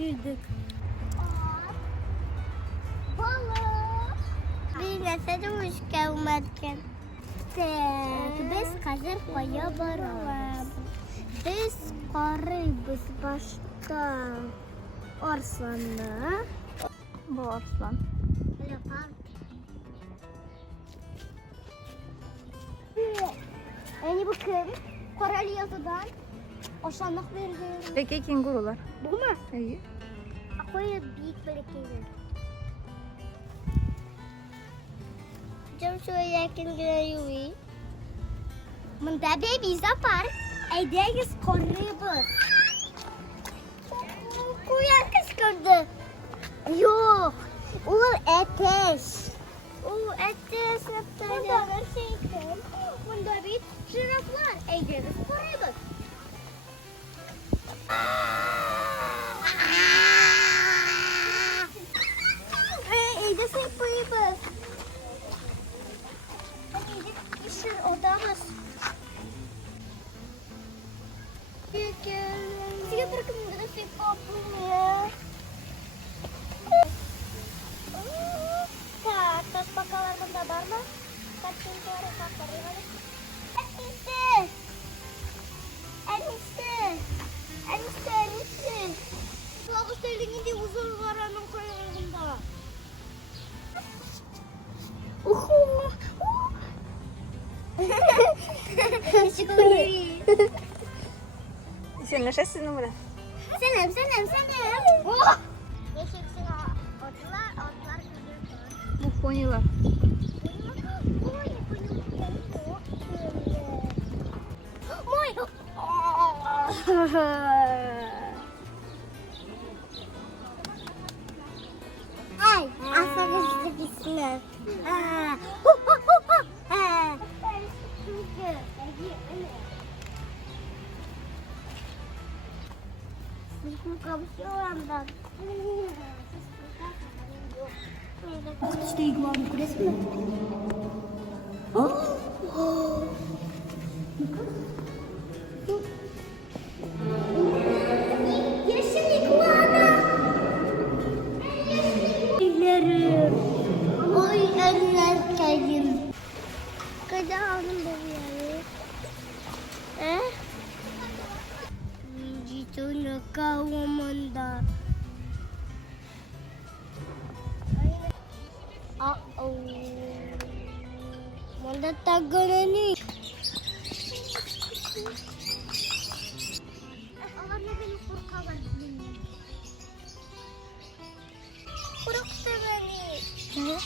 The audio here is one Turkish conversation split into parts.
kaçırdık. Balık. Bir mesele hoş gelmedin. Biz kazık koya varız. Biz karıyız başka. Arslanlı. Bu arslan. Yani bakın. Koreli yazıdan hoşlanmak veriyorum. Peki kengurular. Bu mu? İyi. Koyu büyük bölükleri. Jom söylerken geliyor. Mendabe bisa par. Dia is koribus. Kuya kışkırdı. Yok. Ul eteş. Eteş yaptı. Bunda bir şey değil. Bunda bir jiraflar. Dia is koribus. Dia is koribus. İşte odamız. Sige perkembangan si Papunya. Ke atas bakalan mendabar mah. Kacung ke rekapar ya. Enişte. Bagus delingin di uzun varanın koyarında. Sen neşesin numara? Selam. Oh! Geçipsin otlar güzel. Bu konyalar. Moy. Ay, aslında size bismillah. Что игла красиво? Yeşil iguana. Ellerim. Oy eller kayın. Kada aldım bebeği. Dito nakawamanda. Uh-oh. Mandatagal na ni. Alam na ganun puro kawan. Puro ka ni.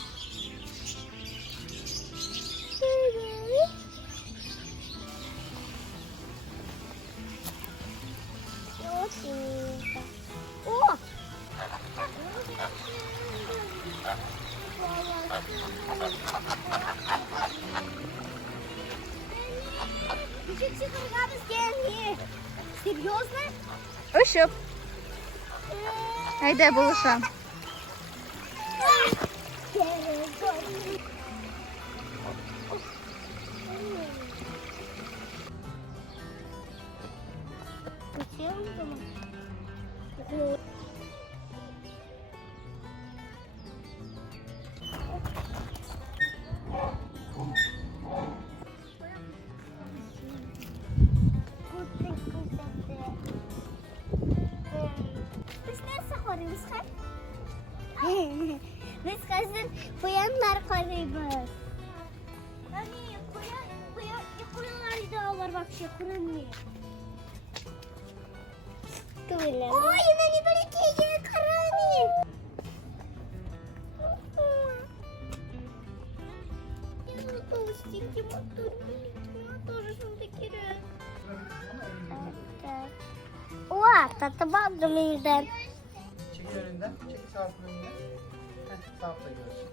Oh! Серьезно? Uşup. Haydi buluşalım. Biz kazın koyanlar karıyız. Yani koyanlar da var bak şey kuramıyor. Tuğla. Ой, она не полетела, карами. Я толстенький мотор, тоже шумдакиры. O, tatlı bandı mıydı? Çekil önünden. Çekil sağ önünden. Sağ görürsün.